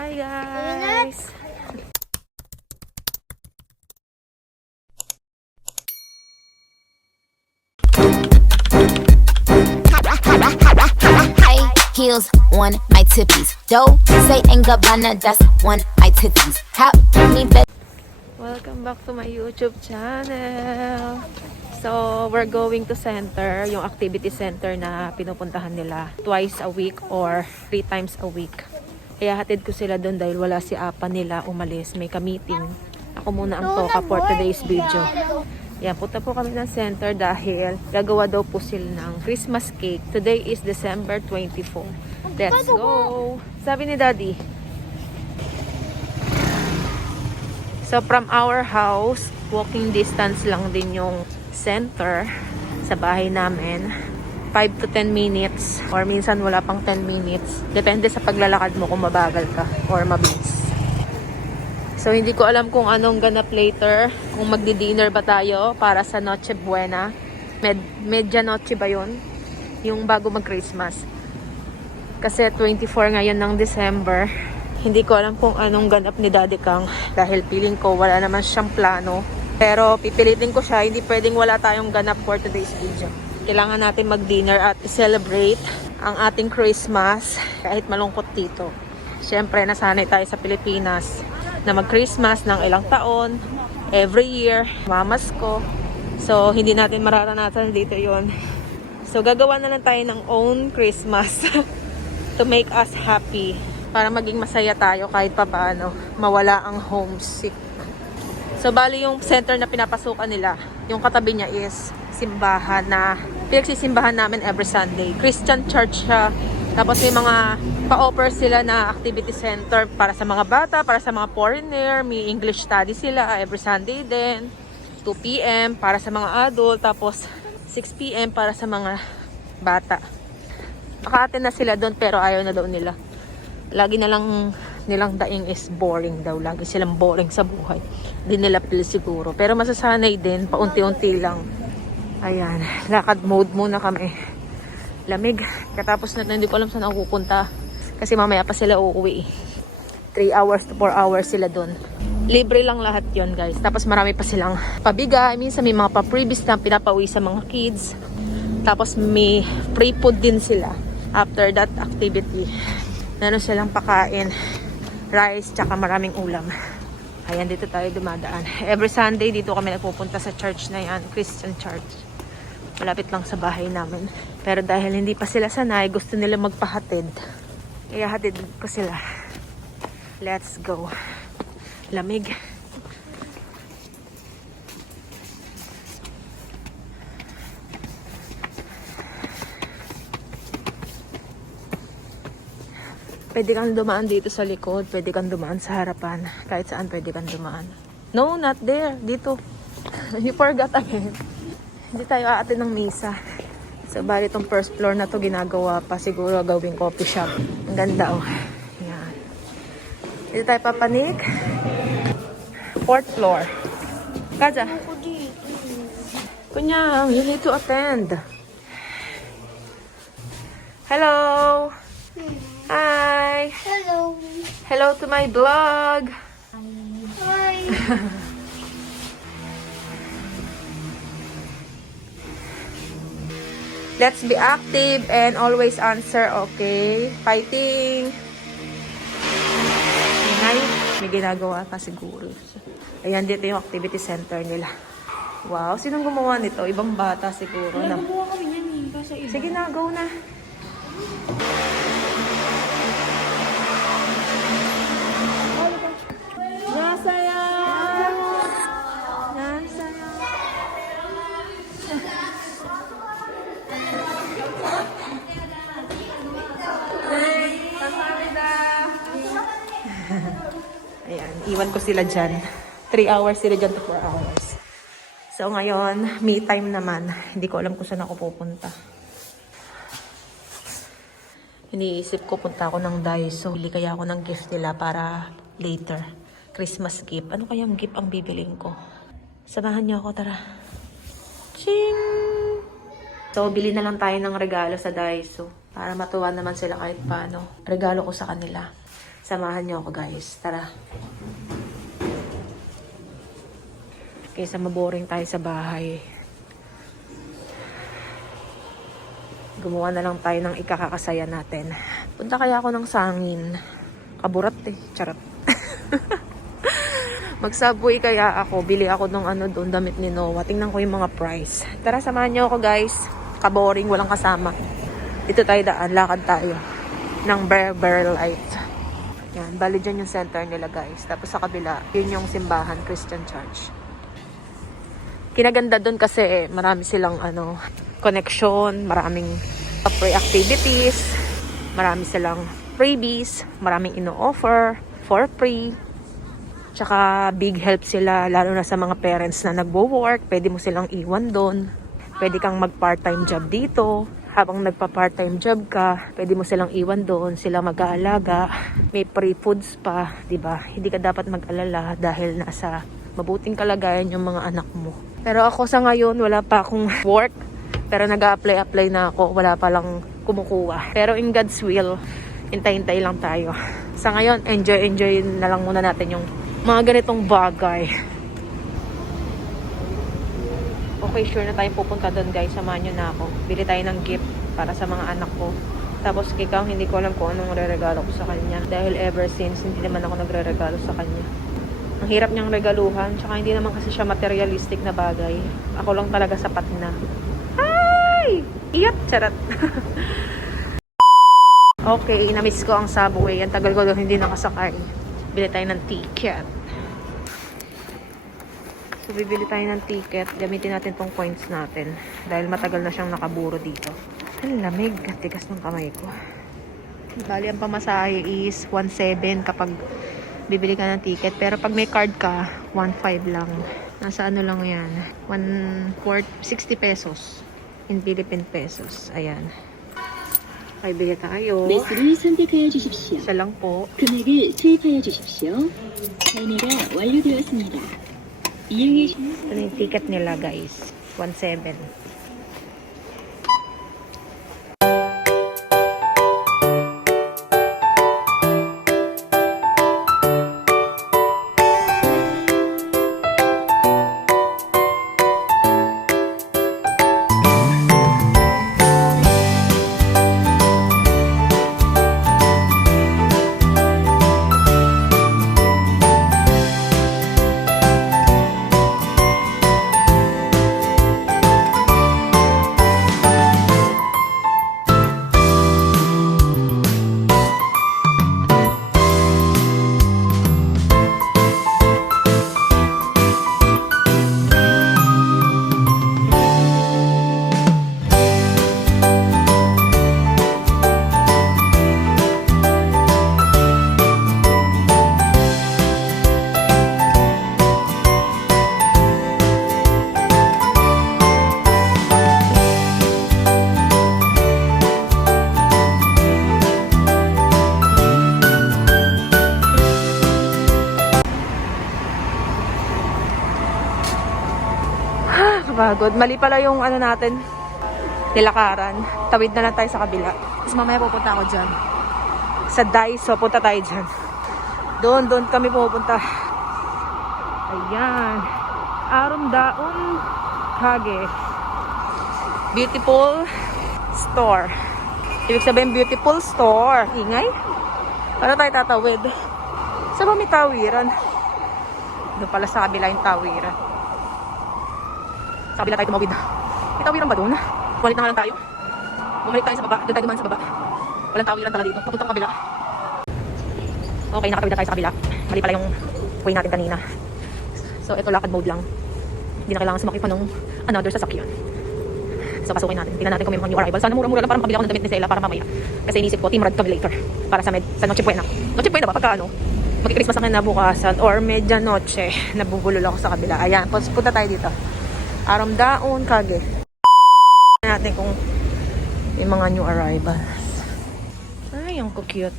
Hi guys! High heels on my tippies. Dough say ain't Gabbana, that's on my titties. How me bet. Welcome back to my YouTube channel! So, we're going to center, yung activity center na pinupuntahan nila twice a week or 3 times a week. Kaya hatid ko sila doon dahil wala si apa nila umalis. May ka-meeting. Ako muna ang toka for today's video. Yan, punta po kami ng center dahil gagawa daw po sila ng Christmas cake. Today is December 24. Let's go! Sabi ni Daddy. So from our house, walking distance lang din yung center sa bahay namin. 5 to 10 minutes or minsan wala pang 10 minutes. Depende sa paglalakad mo kung mabagal ka or mabilis. So, hindi ko alam kung anong ganap later. Kung magdi-dinner ba tayo para sa Noche Buena. Media Noche ba yun? Yung bago mag-Christmas. Kasi 24 ngayon ng December. Hindi ko alam kung anong ganap ni Daddy Kang. Dahil feeling ko wala naman siyang plano. Pero pipilitin ko siya. Hindi pwedeng wala tayong ganap for today's video. Kailangan natin mag-dinner at celebrate ang ating Christmas. Kahit malungkot dito. Siyempre, nasanay tayo sa Pilipinas na mag-Christmas ng ilang taon, every year, mamasko. So, hindi natin mararanasan dito yon. So, gagawa na lang tayo ng own Christmas to make us happy. Para maging masaya tayo kahit pa paano mawala ang homesick. So, bali yung center na pinapasukan nila, yung katabi niya is simbahan na pinagsisimbahan namin every Sunday. Christian church siya. Tapos may mga pa-offer sila na activity center para sa mga bata, para sa mga foreigner. May English study sila every Sunday din. 2 p.m. para sa mga adult. Tapos 6 p.m. para sa mga bata. Naka-attend na sila doon pero ayaw na daw nila. Lagi na lang nilang daing is boring daw. Lagi silang boring sa buhay. Hindi nila feel siguro. Pero masasanay din, paunti-unti lang. Ayan, lakad mode muna kami. Lamig. Katapos na hindi ko alam saan ako pupunta. Kasi mamaya pa sila uuwi. 3 hours to 4 hours sila doon. Libre lang lahat yon guys. Tapos marami pa silang pabigay. Minsan may mga pa-freebies na pinapauwi sa mga kids. Tapos may free food din sila after that activity. Meron silang pakain. Rice, tsaka maraming ulam. Ayan, dito tayo dumadaan. Every Sunday dito kami nagpupunta sa church na yan. Christian church. Malapit lang sa bahay namin. Pero dahil hindi pa sila sanay, gusto nila magpahatid. Kaya hatid ko sila. Let's go. Lamig. Pwede kang dumaan dito sa likod. Pwede kang dumaan sa harapan. Kahit saan pwede kang dumaan. No, not there. Dito. You forgot again. Hindi tayo aatin ng misa. So, bali itong first floor na to ginagawa pa. Siguro gawing coffee shop. Ang ganda, oh. Yan. Dito tayo papanik. 4th floor. Kaja. Kunyang, you need to attend. Hello. Hi. Hello. Hello to my vlog. Hi. Let's be active and always answer, okay? Fighting! Ingay, may ginagawa pa siguro. Ayan, dito yung activity center nila. Wow, sinong gumawa nito? Ibang bata siguro. Gumawa kami niyan eh. Kaso iba. Sige na, go na. Nasaya! Nasaya! Ayan, iwan ko sila dyan. 3 hours sila dyan to 4 hours. So ngayon, me time naman. Hindi ko alam kung saan ako pupunta. Iniisip ko punta ako ng Daiso. Bili kaya ako ng gift nila para later. Christmas gift. Ano kayang gift ang bibiling ko? Samahan niyo ako, tara. Ching! So, bili na lang tayo ng regalo sa Daiso. Para matuwa naman sila kahit paano. Regalo ko sa kanila. Samahan niyo ako guys. Tara. Kaysa maboring tayo sa bahay. Gumawa na lang tayo ng ikakakasaya natin. Punta kaya ako ng Sangin. Kaburat eh. Charot. Mag-subway kaya ako. Bili ako ng doon, damit ni Noah. Tingnan ko yung mga price. Tara, samahan niyo ako guys. Kaboring, walang kasama. Dito tayo daan. Lakad tayo. Ng Bear Light. Yan. Bali dyan yung center nila guys. Tapos sa kabila, yun yung simbahan, Christian Church. Kinaganda doon kasi marami silang connection, maraming free activities, marami silang freebies, maraming ino-offer for free. Tsaka big help sila lalo na sa mga parents na nagwo-work, pwede mo silang iwan doon. Pwede kang mag-part-time job dito. Habang nagpa-part-time job ka, pwede mo silang iwan doon, sila mag-aalaga. May free foods pa, 'di ba? Hindi ka dapat mag-alala dahil nasa mabuting kalagayan yung mga anak mo. Pero ako sa ngayon, wala pa akong work. Pero nag-a-apply na ako. Wala pa lang kumukuha. Pero in God's will, hintay-hintay lang tayo. Sa ngayon, enjoy na lang muna natin yung mga ganitong bagay. Okay, sure na tayo pupunta doon guys. Samahan nyo na ako. Bili tayo ng gift para sa mga anak ko. Tapos kikaw, hindi ko alam kung anong re-regalo ko sa kanya. Dahil ever since, hindi naman ako nagre-regalo sa kanya. Ang hirap niyang regaluhan. Tsaka hindi naman kasi siya materialistic na bagay. Ako lang talaga sapat na. Hi! Iyap! Charot! Okay, namiss ko ang subway. Ang tagal ko doon hindi nakasakay. Bili tayo ng ticket. So, bibili tayo ng ticket. Gamitin natin tong coins natin. Dahil matagal na siyang nakaburo dito. Ang lamig. Tigas ng kamay ko. Bali, ang pamasahe is 1.7 kapag bibili ka ng ticket. Pero pag may card ka, 1.5 lang. Nasa lang yan. 60 pesos. In Philippine pesos. Ayan. Okay, bili tayo. 매수를 선택하여 주십시오. Isa lang po. 금액을 투입하여 주십시오. 발매가 완료되었습니다. 이용해 Ito na yung ticket nila guys. 1.7. Pagod. Mali pala yung natin, nilakaran. Tawid na lang tayo sa kabila. Tapos mamaya pupunta ako dyan. Sa Daiso, punta tayo dyan. Doon kami pupunta. Ayan. Arumdaun Kage. Beautiful store. Ibig sabihin, beautiful store. Ingay. Paano tayo tatawid? Saan ba may tawiran? Doon pala sa kabila yung tawiran. Sa kabila tayo tumawid. May tawiran ba doon? Bumalik na nga lang tayo. Bumalik tayo sa baba. Doon tayo dumaan sa baba. Walang tawiran talaga dito. Papunta kabila. Okay, nakatawid na tayo sa kabila. Mali pala yung way natin kanina. So, ito lakad mode lang. Hindi na kailangan sumakit pa ng another sasakyan. So, pasukin natin. Tingnan natin kung may mga new arrival. Sana mura-mura lang para makabili ako ng damit ni Zela para mamaya. Kasi inisip ko, team rad kami later. Para sa Noche Buena. Noche Buena ba? Pagka magki-Christmas akin na bukasan or medianoche, nabubulol ako sa kabila. Ayan, punta tayo dito. Arumdaun Kage. Tingnan natin kung may mga new arrivals. Ay, ang cute.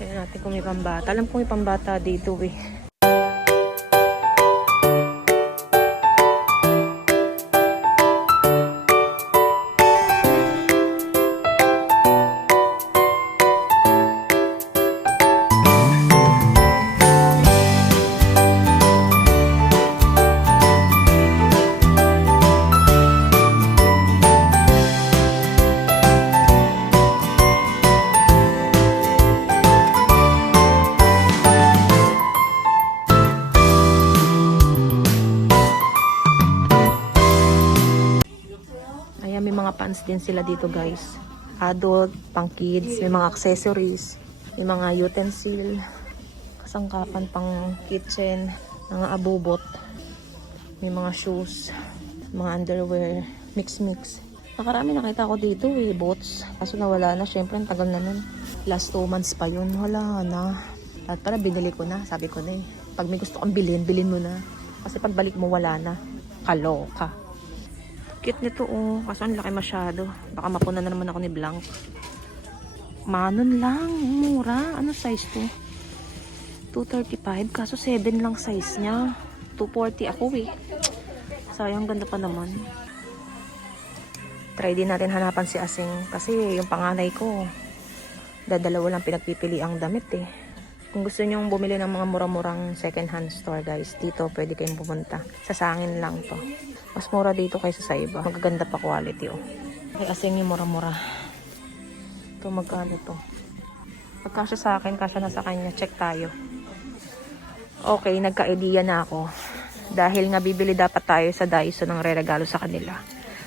Tingnan natin kung may pambata. Alam ko may pambata dito eh. sections din sila dito guys. Adult, pang kids, may mga accessories, may mga utensil, kasangkapan pang kitchen, mga abubot, may mga shoes, mga underwear, mix. Nakarami nakita ko dito boats. Kaso nawala na, syempre ang tagal na nun. Last 2 months pa yun, wala na. At para binili ko na, sabi ko na eh. Pag may gusto kang bilhin mo na. Kasi pagbalik mo wala na. Kaloka. Cute nito kaso ang laki masyado. Baka mapuna na naman ako ni Blanc. Manon lang, mura. Ano size to? 235, kaso 7 lang size niya. 240 ako eh. Sayang, ganda pa naman. Try din natin hanapan si Asing. Kasi yung panganay ko, dadalawa lang pinagpipili ang damit eh. Kung gusto nyong bumili ng mga mura-murang second hand store guys, dito pwede kayong pumunta. Sasangin lang to. Mas mura dito kaysa sa iba. Magaganda pa quality Kay Asing yung mura-mura. Ito magkano to? Pagkasya sa akin, kasya na sa kanya. Check tayo. Okay, nagka-idea na ako. Dahil nga bibili dapat tayo sa Daiso ng re-regalo sa kanila.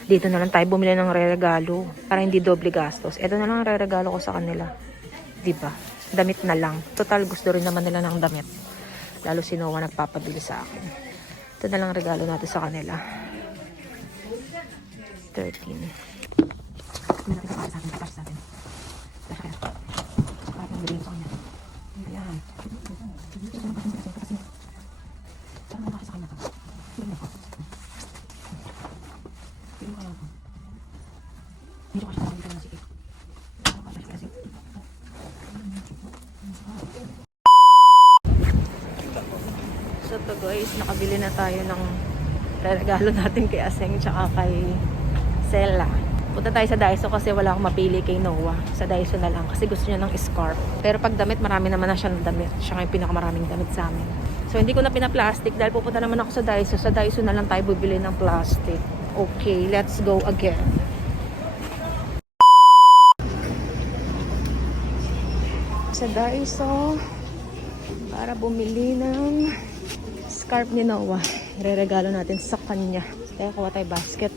Dito na lang tayo bumili ng re-regalo para hindi doble gastos. Ito na lang ang re-regalo ko sa kanila. Diba? Damit na lang. Total gusto rin naman nila ng damit. Lalo si Noah nagpapabili sa akin. Ito na lang ang regalo natin sa kanila. 13. So to guys, nakabili na tayo ng regalo natin kay Aseng tsaka kay Sela. Punta tayo sa Daiso kasi wala akong mapili kay Noah. Sa Daiso na lang kasi gusto niya ng scarf. Pero pag damit, marami naman na siya ng damit. Siya nga yung pinakamaraming damit sa amin. So hindi ko na pina-plastic dahil pupunta naman ako sa Daiso. Sa Daiso na lang tayo bibili ng plastic. Okay, let's go again. Sa Daiso para bumili ng scarf ni Noah. Re-regalo natin sa kanya. Kaya kuha tayo basket.